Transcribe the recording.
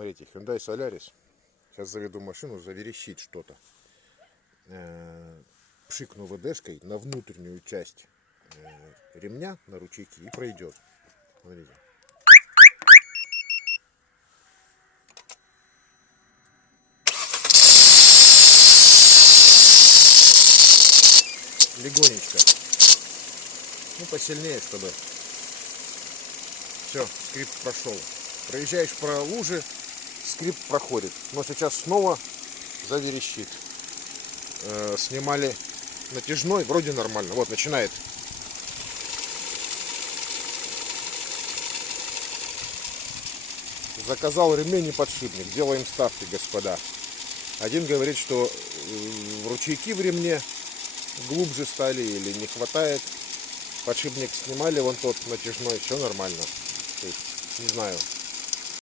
Смотрите, Hyundai Solaris. Сейчас заведу машину, заверещит что-то. Пшикну ВДшкой на внутреннюю часть ремня, на ручейки, и пройдет. Смотрите. Легонечко. Ну, посильнее, чтобы... Все, скрипт прошел. Проезжаешь по луже, скрипт проходит. Но сейчас снова заверещит. Снимали натяжной, вроде нормально. Вот, начинает. Заказал ремень и подшипник. Делаем ставки, господа. Один говорит, что ручейки в ремне глубже стали или не хватает. Подшипник снимали, вон тот натяжной, все нормально. То есть, не знаю.